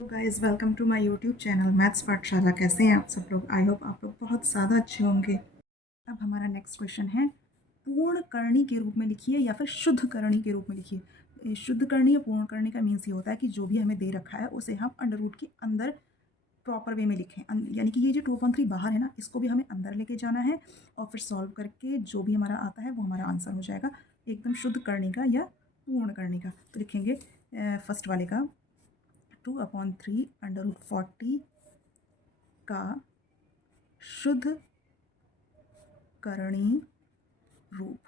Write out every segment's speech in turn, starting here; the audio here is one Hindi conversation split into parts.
Guys welcome to my YouTube channel maths Pathshala. कैसे हैं आप सब लोग? आई होप आप लोग बहुत ज़्यादा अच्छे होंगे। अब हमारा नेक्स्ट क्वेश्चन है, पूर्ण करणी के रूप में लिखिए या फिर शुद्ध करणी के रूप में लिखिए। शुद्ध करणी या पूर्ण करणी का मीन्स ये होता है कि जो भी हमें दे रखा है उसे हम अंडर रूट के अंदर प्रॉपर वे में लिखें। यानी कि ये जो 2/3 बाहर है ना, इसको भी हमें अंदर लेके जाना है और फिर सॉल्व करके जो भी हमारा आता है वो हमारा आंसर हो जाएगा, एकदम शुद्ध करणी का या पूर्ण करणी का। तो लिखेंगे फर्स्ट वाले का 2/3 √40 का शुद्ध करणी रूप।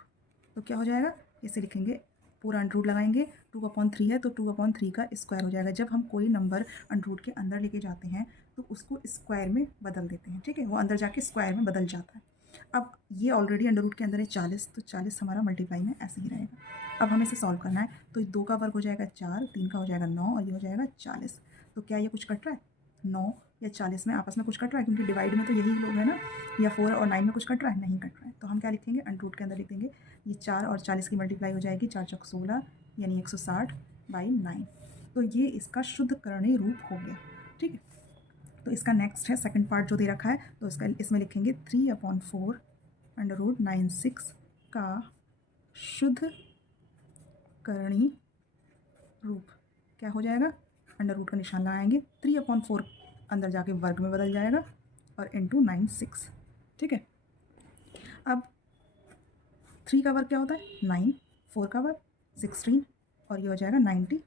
तो क्या हो जाएगा, इसे लिखेंगे, पूरा अंडर रूट लगाएंगे। 2/3 है तो 2/3 का स्क्वायर हो जाएगा। जब हम कोई नंबर अंडर रूट के अंदर लेके जाते हैं तो उसको स्क्वायर में बदल देते हैं, ठीक है, वो अंदर जाके स्क्वायर में बदल जाता है। अब ये ऑलरेडी अंडर रूट के अंदर है 40, तो 40 हमारा मल्टीप्लाई में ऐसे ही रहेगा। अब हमें इसे सॉल्व करना है, तो 2 का वर्ग हो जाएगा 4, 3 का हो जाएगा 9 और ये हो जाएगा 40। तो क्या ये कुछ कट रहा है? 9 या 40 में आपस में कुछ कट रहा है? क्योंकि डिवाइड में तो यही लोग हैं ना। या 4 और 9 में कुछ कट रहा है? नहीं कट रहा है। तो हम क्या लिखेंगे, अंडर रूट के अंदर लिख देंगे, ये 4 और 40 की मल्टीप्लाई हो जाएगी, 4 चौक 16 यानी 160/9। तो ये इसका शुद्ध करणी रूप हो गया, ठीक है। तो इसका नेक्स्ट है सेकंड पार्ट जो दे रखा है, तो इसका इसमें लिखेंगे 3/4 √96 का शुद्ध करणी रूप। क्या हो जाएगा, अंडर रूट का निशान लगाएंगे, 3/4 अंदर जाके वर्ग में बदल जाएगा और इंटू 96, ठीक है। अब 3 का वर्ग क्या होता है? 9, 4 का वर्ग 16 और ये हो जाएगा 96।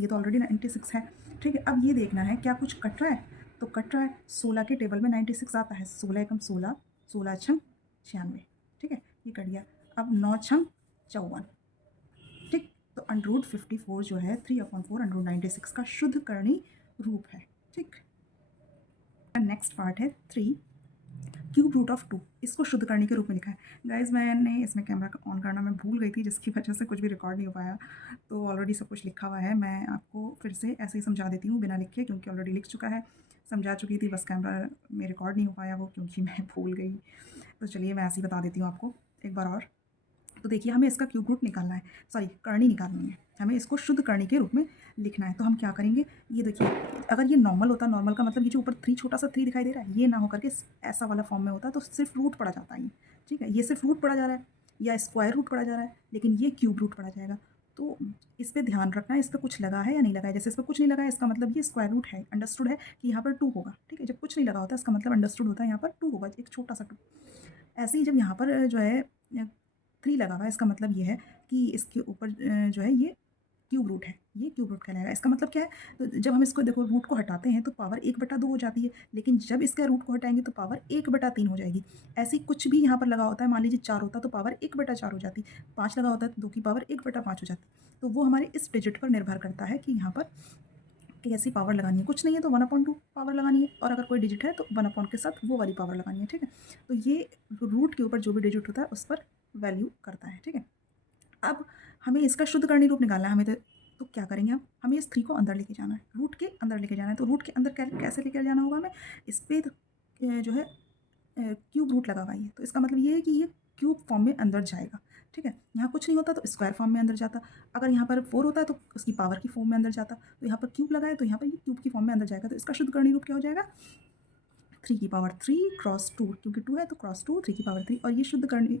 ये तो ऑलरेडी 96 है, ठीक है। अब ये देखना है क्या कुछ कट रहा है, तो कट रहा है। 16 के टेबल में 96 आता है, 16 एकम 16, 16 छंग 96, ठीक है, ये कट गया। अब 9 छंग 54, ठीक। तो अंडर रूट 54 जो है 3/4 अंडर रूट 96 का शुद्ध करणी रूप है, ठीक। नेक्स्ट पार्ट है 3 क्यूब रूट ऑफ 2, इसको शुद्ध करने के रूप में लिखा है। गाइज मैंने इसमें कैमरा ऑन करना मैं भूल गई थी, जिसकी वजह से कुछ भी रिकॉर्ड नहीं हो पाया। तो ऑलरेडी सब कुछ लिखा हुआ है, मैं आपको फिर से ऐसे ही समझा देती हूँ बिना लिखे, क्योंकि ऑलरेडी लिख चुका है, समझा चुकी थी, बस कैमरा में रिकॉर्ड नहीं हो पाया वो, क्योंकि मैं भूल गई। तो चलिए मैं ऐसे ही बता देती हूँ आपको एक बार और। तो देखिए हमें इसका क्यूब रूट निकालना है, सॉरी करणी निकालनी है, हमें इसको शुद्ध करणी के रूप में लिखना है। तो हम क्या करेंगे, ये देखिए, अगर ये नॉर्मल होता, नॉर्मल का मतलब ये जो ऊपर 3 छोटा सा 3 दिखाई दे रहा है, ये ना होकर के ऐसा वाला फॉर्म में होता तो सिर्फ रूट पड़ा जाता है ये, ठीक है। ये सिर्फ रूट पड़ा जा रहा है या स्क्वायर रूट पड़ा जा रहा है, लेकिन ये क्यूब रूट पड़ा जाएगा। तो इस पर ध्यान रखना है, इस पर कुछ लगा है या नहीं लगा है। जैसे इस पर कुछ नहीं लगा है, इसका मतलब ये स्क्वायर रूट है, अंडरस्टूड है कि यहाँ पर 2 होगा, ठीक है। जब कुछ नहीं लगा होता इसका मतलब अंडरस्टूड होता है यहाँ पर 2 होगा, एक छोटा सा 2। ऐसे ही जब यहाँ पर जो है 3 लगा हुआ है, इसका मतलब ये है कि इसके ऊपर जो है ये क्यूब रूट है, ये क्यूब रूट कहलाएगा। इसका मतलब क्या है, तो जब हम इसको देखो रूट को हटाते हैं तो पावर 1/2 हो जाती है, लेकिन जब इसका रूट को हटाएंगे तो पावर 1/3 हो जाएगी। ऐसे ही कुछ भी यहाँ पर लगा होता है, मान लीजिए 4 होता तो पावर 1/4 हो जाती, 5 लगा होता है तो 2 की पावर 1/5 हो जाती। तो वो हमारे इस डिजिट पर निर्भर करता है कि यहाँ पर कैसी पावर लगानी है। कुछ नहीं है तो 1/2 पावर लगानी है, और अगर कोई डिजिट है तो 1 के साथ वो वाली पावर लगानी है, ठीक है। तो ये रूट के ऊपर जो भी डिजिट होता है उस पर वैल्यू करता है, ठीक है। अब हमें इसका शुद्ध करणी रूप निकालना है, हमें तो क्या करेंगे हम, हमें इस 3 को अंदर लेके जाना है, रूट के अंदर लेके जाना है। तो रूट के अंदर कैसे लेकर जाना होगा हमें, इस पर जो है क्यूब रूट लगा हुआ है, तो इसका मतलब ये है कि ये क्यूब फॉर्म में अंदर जाएगा, ठीक है। यहाँ कुछ नहीं होता तो स्क्वायर फॉर्म में अंदर जाता, अगर यहाँ पर 4 होता है तो उसकी पावर की फॉर्म में अंदर जाता, तो यहाँ पर क्यूब लगा है तो यहाँ पर ये क्यूब की फॉर्म में अंदर जाएगा। तो इसका शुद्ध करणी रूप क्या हो जाएगा, 3 की पावर 3 क्रॉस 2, क्योंकि 2 है तो क्रॉस 2, 3 की पावर 3। और ये शुद्ध करनी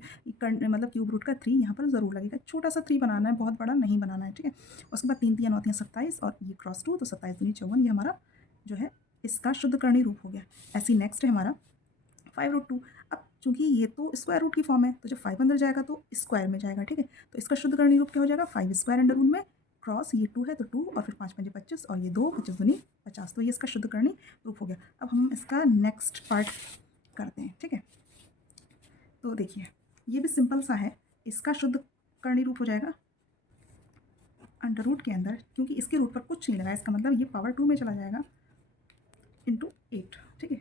मतलब क्यूब रूट का 3 यहाँ पर ज़रूर लगेगा, छोटा सा 3 बनाना है, बहुत बड़ा नहीं बनाना है, ठीक है। उसके बाद 3 3 9 3 27 और ये क्रॉस 2 तो 27 दूनी 54, ये हमारा जो है इसका शुद्ध करणी रूप हो गया। ऐसी नेक्स्ट है हमारा 5√2। अब चूंकि ये तो स्क्वायर रूट की फॉर्म है, तो जब 5 अंदर जाएगा तो स्क्वायर में जाएगा, ठीक है। तो इसका शुद्ध करणी रूप क्या हो जाएगा, 5 स्क्वायर अंडर रूट में क्रॉस, ये 2 है तो 2 और फिर 5 5 25 और ये 2 25 दूनी 50। तो ये इसका शुद्ध करणी रूप हो गया। अब हम इसका नेक्स्ट पार्ट करते हैं, ठीक है। तो देखिए ये भी सिंपल सा है, इसका शुद्ध करणी रूप हो जाएगा अंडर रूट के अंदर, क्योंकि इसके रूट पर कुछ नहीं लगा, इसका मतलब ये पावर 2 में चला जाएगा इंटू 8, ठीक है।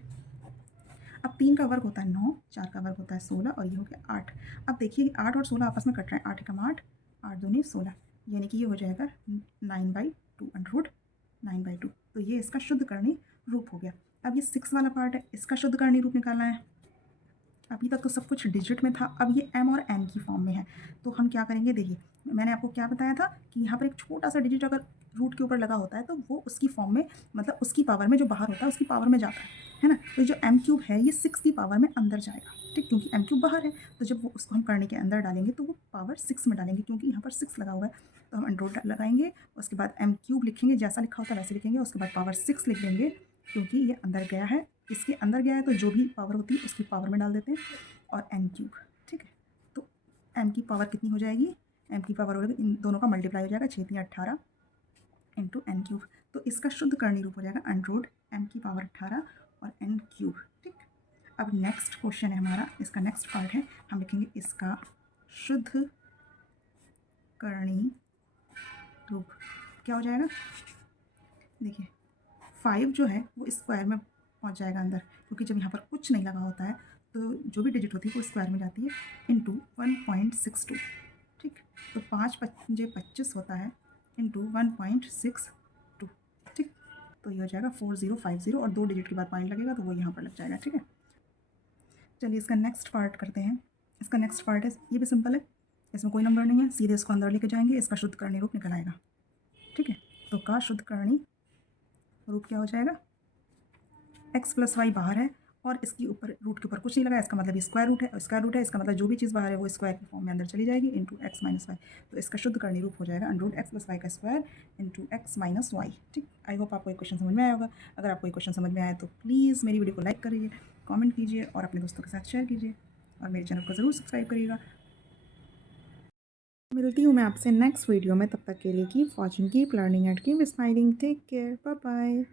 अब 3 का वर्ग होता है 9, 4 का वर्ग होता है 16 और ये हो गया 8। अब देखिए 8 और 16 आपस में कट रहे हैं, 8 एकम 8, 8 दूनी 16, यानी कि ये हो जाएगा 9/2 अंडर रूट 9/2। तो ये इसका शुद्ध करणी रूप हो गया। अब ये 6 वाला पार्ट है, इसका शुद्ध करणी रूप निकालना है। अभी तक तो सब कुछ डिजिट में था, अब ये m और n की फॉर्म में है। तो हम क्या करेंगे, देखिए मैंने आपको क्या बताया था कि यहाँ पर एक छोटा सा डिजिट अगर रूट के ऊपर लगा होता है तो वो उसकी फॉर्म में, मतलब उसकी पावर में, जो बाहर होता है उसकी पावर में जाता है ना। तो जो एम क्यूब है ये 6 की पावर में अंदर जाएगा, ठीक, क्योंकि एम क्यूब बाहर है। तो जब वो उसको हम करने के अंदर डालेंगे तो वो पावर 6 में डालेंगे, क्योंकि यहाँ पर 6 लगा हुआ है। तो हम अंडर रूट लगाएंगे, उसके बाद एम क्यूब लिखेंगे, जैसा लिखा होता है वैसे लिखेंगे, उसके बाद पावर 6 लिख देंगे, क्योंकि ये अंदर गया है, इसके अंदर गया है तो जो भी पावर होती है उसकी पावर में डाल देते हैं, और एम क्यूब, ठीक है। तो एम की पावर कितनी हो जाएगी, एम की पावर हो जाएगी, इन दोनों का मल्टीप्लाई हो जाएगा, 6 या 18 इंटू एन क्यूब। तो इसका शुद्ध करणी रूप हो जाएगा अंडर रूट एम की पावर 18 और एन क्यूब, ठीक। अब नेक्स्ट क्वेश्चन है हमारा, इसका नेक्स्ट पार्ट है, हम लिखेंगे इसका शुद्ध करणी रूप क्या हो जाएगा। देखिए 5 जो है वो स्क्वायर में पहुंच जाएगा अंदर, क्योंकि जब यहाँ पर कुछ नहीं लगा होता है तो जो भी डिजिट होती है वो स्क्वायर में जाती है, इंटू 1.62, ठीक। तो 5 पंजे 25 होता है, इंटू 1.62, ठीक। तो ये हो जाएगा 4050, और 2 डिजिट के बाद पॉइंट लगेगा तो वो यहाँ पर लग जाएगा, ठीक है। चलिए इसका नेक्स्ट पार्ट करते हैं। इसका नेक्स्ट पार्ट है, ये भी सिंपल है, इसमें कोई नंबर नहीं है, सीधे इसको अंदर लेके जाएंगे, इसका शुद्ध करणी रूप निकल आएगा, ठीक है। तो का शुद्ध करणी रूप क्या हो जाएगा, x प्लस वाई बाहर है और इसके ऊपर रूट के ऊपर कुछ नहीं लगा, इसका मतलब ये स्क्वायर रूट है, स्क्वायर रूट है, इसका मतलब जो भी चीज़ बाहर है वो स्क्वायर की फॉर्म में अंदर चली जाएगी, इंटू एक्स माइनस वाई। तो इसका शुद्ध करणी रूप हो जाएगा under root x plus y का square into x minus y, ठीक। आई होप आपको ये क्वेश्चन समझ में आया होगा। अगर आपको ये क्वेश्चन समझ में आया तो प्लीज़ मेरी वीडियो को लाइक करिए, कॉमेंट कीजिए और अपने दोस्तों के साथ शेयर कीजिए, और मेरे चैनल को ज़रूर सब्सक्राइब करिएगा। मिलती हूँ मैं आपसे नेक्स्ट वीडियो में, तब तक के लिए keep watching, keep learning and keep smiling, take care, bye bye.